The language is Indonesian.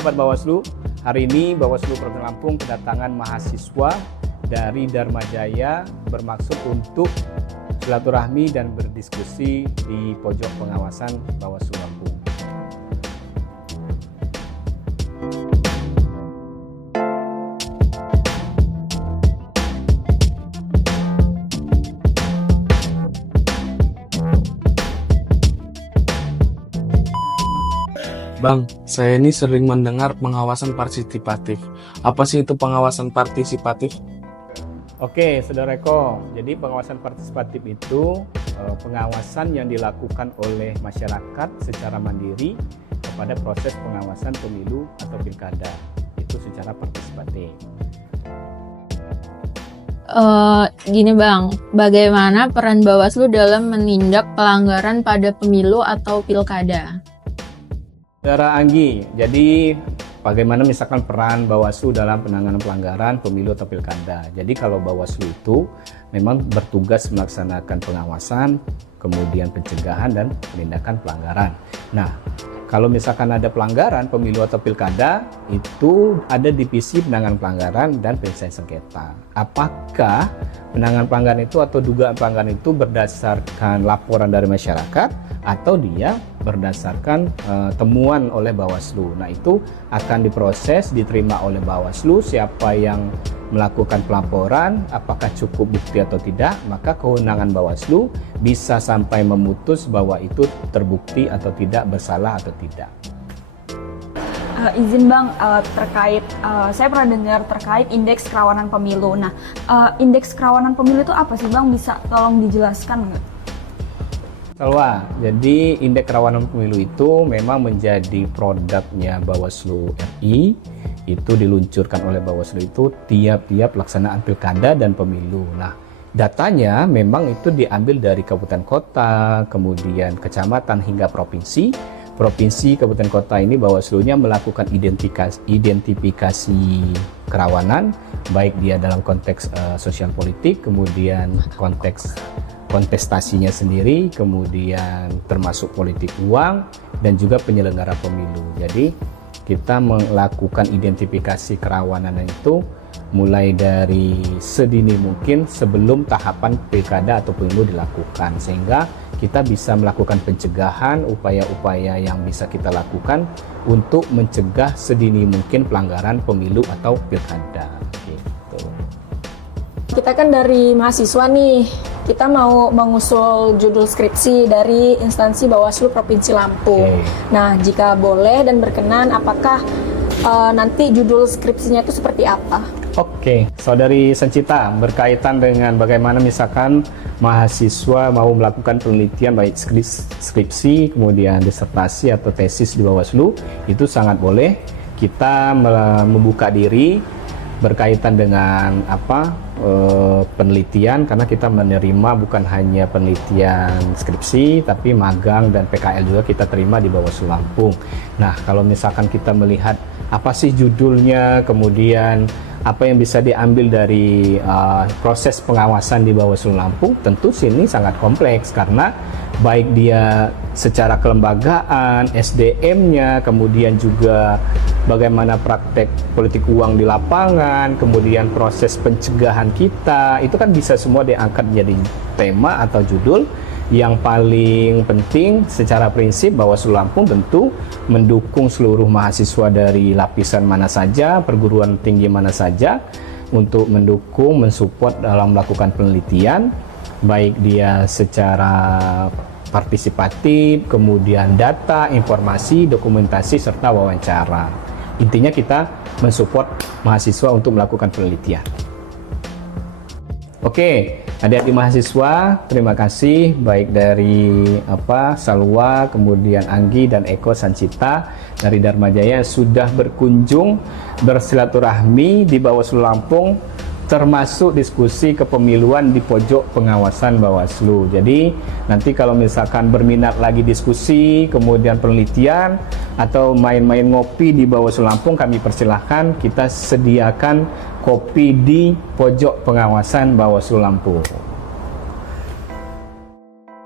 sahabat Bawaslu, hari ini Bawaslu Provinsi Lampung kedatangan mahasiswa dari Dharma Jaya bermaksud untuk silaturahmi dan berdiskusi di pojok pengawasan Bawaslu Lampung. Bang, saya ini sering mendengar pengawasan partisipatif. Apa sih itu pengawasan partisipatif? Oke, Saudara Eko. Jadi pengawasan partisipatif itu pengawasan yang dilakukan oleh masyarakat secara mandiri kepada proses pengawasan pemilu atau pilkada. Itu secara partisipatif. Gini Bang, bagaimana peran Bawaslu dalam menindak pelanggaran pada pemilu atau pilkada? Saudara Anggi, jadi bagaimana misalkan peran Bawaslu dalam penanganan pelanggaran pemilu atau pilkada? Jadi kalau Bawaslu itu memang bertugas melaksanakan pengawasan, kemudian pencegahan dan penindakan pelanggaran. Nah, kalau misalkan ada pelanggaran pemilu atau pilkada, itu ada divisi penanganan pelanggaran dan penyelesaian sengketa. Apakah penanganan pelanggaran itu atau dugaan pelanggaran itu berdasarkan laporan dari masyarakat atau dia berdasarkan temuan oleh Bawaslu? Nah, itu akan diproses, diterima oleh Bawaslu, siapa yang melakukan pelaporan, apakah cukup bukti atau tidak, maka kewenangan Bawaslu bisa sampai memutus bahwa itu terbukti atau tidak, bersalah atau tidak. Izin Bang, terkait saya pernah dengar terkait indeks kerawanan pemilu. Nah, indeks kerawanan pemilu itu apa sih Bang? Bisa tolong dijelaskan nggak? Salwa, jadi indeks kerawanan pemilu itu memang menjadi produknya Bawaslu RI. Itu diluncurkan oleh Bawaslu itu tiap-tiap pelaksanaan pilkada dan pemilu. Nah, datanya memang itu diambil dari kabupaten kota, kemudian kecamatan hingga provinsi. Provinsi, kabupaten kota ini Bawaslu-nya melakukan identifikasi kerawanan, baik dia dalam konteks sosial politik, kemudian konteks kontestasinya sendiri, kemudian termasuk politik uang, dan juga penyelenggara pemilu. Jadi kita melakukan identifikasi kerawanan itu mulai dari sedini mungkin sebelum tahapan pilkada atau pemilu dilakukan, sehingga kita bisa melakukan pencegahan, upaya-upaya yang bisa kita lakukan untuk mencegah sedini mungkin pelanggaran pemilu atau pilkada. Gitu. Kita kan dari mahasiswa nih, kita mau mengusul judul skripsi dari instansi Bawaslu Provinsi Lampung. Nah, jika boleh dan berkenan, apakah nanti judul skripsinya itu seperti apa? Oke, Saudari Sancita, berkaitan dengan bagaimana misalkan mahasiswa mau melakukan penelitian baik skripsi, kemudian disertasi atau tesis di Bawaslu, itu sangat boleh. Kita membuka diri berkaitan dengan penelitian, karena kita menerima bukan hanya penelitian skripsi, tapi magang dan PKL juga kita terima di Bawaslu Lampung. Nah, kalau misalkan kita melihat apa sih judulnya, kemudian apa yang bisa diambil dari proses pengawasan di Bawaslu Lampung, tentu sini sangat kompleks karena baik dia secara kelembagaan, SDM-nya, kemudian juga bagaimana praktek politik uang di lapangan, kemudian proses pencegahan kita, itu kan bisa semua diangkat jadi tema atau judul. Yang paling penting secara prinsip Bawaslu Lampung tentu mendukung seluruh mahasiswa dari lapisan mana saja, perguruan tinggi mana saja, untuk mendukung, mensupport dalam melakukan penelitian, baik dia secara partisipatif, kemudian data, informasi, dokumentasi, serta wawancara. Intinya kita mensupport mahasiswa untuk melakukan penelitian. Oke, adik-adik mahasiswa, terima kasih baik dari Salwa, kemudian Anggi dan Eko Sancita dari Dharma Jaya sudah berkunjung bersilaturahmi di Bawaslu Lampung, termasuk diskusi kepemiluan di pojok pengawasan Bawaslu. Jadi nanti kalau misalkan berminat lagi diskusi, kemudian penelitian atau main-main ngopi di Bawaslu Lampung, kami persilahkan, kita sediakan kopi di pojok pengawasan Bawaslu Lampung.